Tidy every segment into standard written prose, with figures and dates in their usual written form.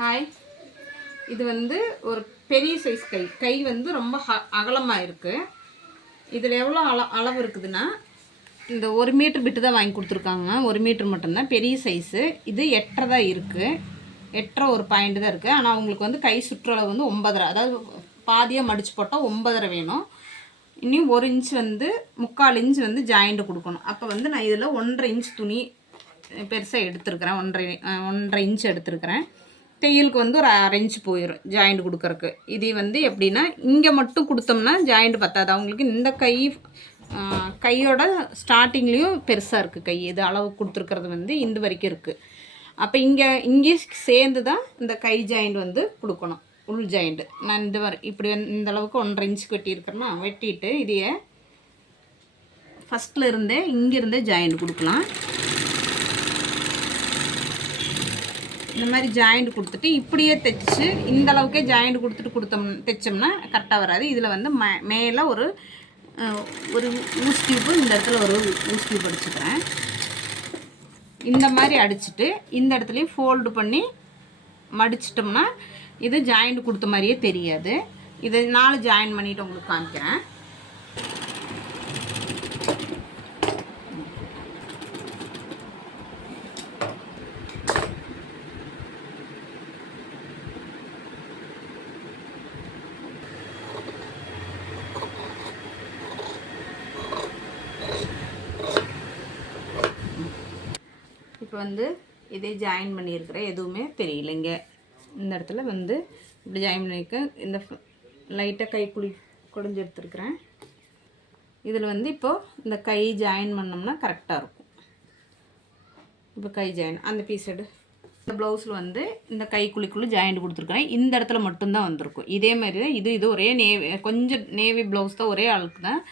Hi. இது வந்து ஒரு பெரிய சைஸ் கை வந்து ரொம்ப அகலமாக இருக்குது. இதில் எவ்வளோ அளவு இருக்குதுன்னா, இந்த 1 மீட்டர் விட்டு தான் வாங்கி கொடுத்துருக்காங்க. 1 மீட்டர் மட்டும்தான் பெரிய சைஸு. இது 8.5 தான் இருக்குது. 8.5 ஒரு பாயிண்ட் தான் இருக்குது. ஆனால் அவங்களுக்கு வந்து கை சுற்றளவு வந்து 9.5, அதாவது பாதியாக மடித்து போட்டால் 9.5 வேணும். இன்னும் 1 இன்ச் வந்து 3/4 இன்ச் வந்து ஜாயிண்ட் கொடுக்கணும். அப்போ வந்து நான் இதில் 1.5 இன்ச் துணி பெருசாக எடுத்துருக்கிறேன். 1.5 இன்ச் எடுத்துருக்கிறேன். தையலுக்கு வந்து ஒரு 1/2 இன்ச் போயிடும் ஜாயிண்ட் கொடுக்கறக்கு. இது வந்து எப்படின்னா, இங்கே மட்டும் கொடுத்தோம்னா ஜாயிண்ட் பத்தாது. அவங்களுக்கு இந்த கையோட ஸ்டார்டிங்லேயும் பெருசாக இருக்குது கை. இது அளவு கொடுத்துருக்கிறது வந்து இந்த வரைக்கும் இருக்குது. அப்போ இங்கே சேர்ந்து தான் இந்த கை ஜாயிண்ட் வந்து கொடுக்கணும், உள் ஜாயிண்ட்டு. நான் இப்படி இந்த அளவுக்கு 1.5 இன்ச்சுக்கு வெட்டியிருக்கிறேன்னா, வெட்டிட்டு இதையே ஃபஸ்ட்டில் இருந்தே இங்கேருந்தே ஜாயிண்ட் கொடுக்கலாம். இந்த மாதிரி ஜாயிண்ட் கொடுத்துட்டு இப்படியே தைச்சு இந்த அளவுக்கே ஜாயிண்ட் கொடுத்துட்டு தைச்சோம்னா கரெக்டாக வராது. இதில் வந்து மேலே ஒரு ஊஸ் டியூப்பு, இந்த இடத்துல ஒரு ஊஸ் டியூப் அடிச்சுக்கிறேன். இந்த மாதிரி அடிச்சுட்டு இந்த இடத்துலையும் ஃபோல்டு பண்ணி மடிச்சிட்டோம்னா இது ஜாயிண்ட் கொடுத்த மாதிரியே தெரியாது. இதை 4 ஜாயின் பண்ணிவிட்டு உங்களுக்கு காமிக்கிறேன். இப்போ வந்து இதே ஜாயின் பண்ணியிருக்கிறேன், எதுவுமே தெரியல. இங்கே இந்த இடத்துல வந்து இப்படி ஜாயின் பண்ணியிருக்கேன். இந்த லைட்டாக கை குடிஞ்சு எடுத்துருக்கிறேன். இதில் வந்து இப்போது இந்த கை ஜாயின் பண்ணோம்னா கரெக்டாக இருக்கும். இப்போ கை ஜாயின் அந்த பீஸ் எடு. இந்த ப்ளவுஸில் வந்து இந்த கைக்குழிக்குள்ளே ஜாயிண்ட் கொடுத்துருக்குறேன். இந்த இடத்துல மட்டும்தான் வந்திருக்கும். இதே மாதிரி தான் இது ஒரே கொஞ்சம் நேவி ப்ளவுஸ் தான், ஒரே ஆளுக்கு தான்,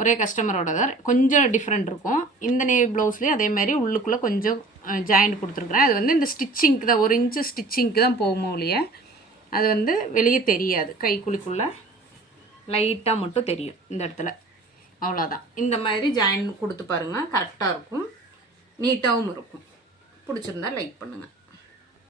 ஒரே கஸ்டமரோட தான். கொஞ்சம் டிஃப்ரெண்ட் இருக்கும். இந்த நேவி ப்ளவுஸ்லேயும் அதே மாதிரி உள்ளுக்குள்ளே கொஞ்சம் ஜாயிண்ட் கொடுத்துருக்குறேன். அது வந்து இந்த ஸ்டிச்சிங்க்கு தான், 1 இன்ச்சு ஸ்டிச்சிங்க்கு தான் போகுமோ இல்லையே, அது வந்து வெளியே தெரியாது. கைக்குழிக்குள்ளே லைட்டாக மட்டும் தெரியும் இந்த இடத்துல, அவ்வளோதான். இந்த மாதிரி ஜாயின் கொடுத்து பாருங்கள், கரெக்டாக இருக்கும், நீட்டாகவும் இருக்கும். பிடிச்சிருந்தா லைக் பண்ணுங்கள்.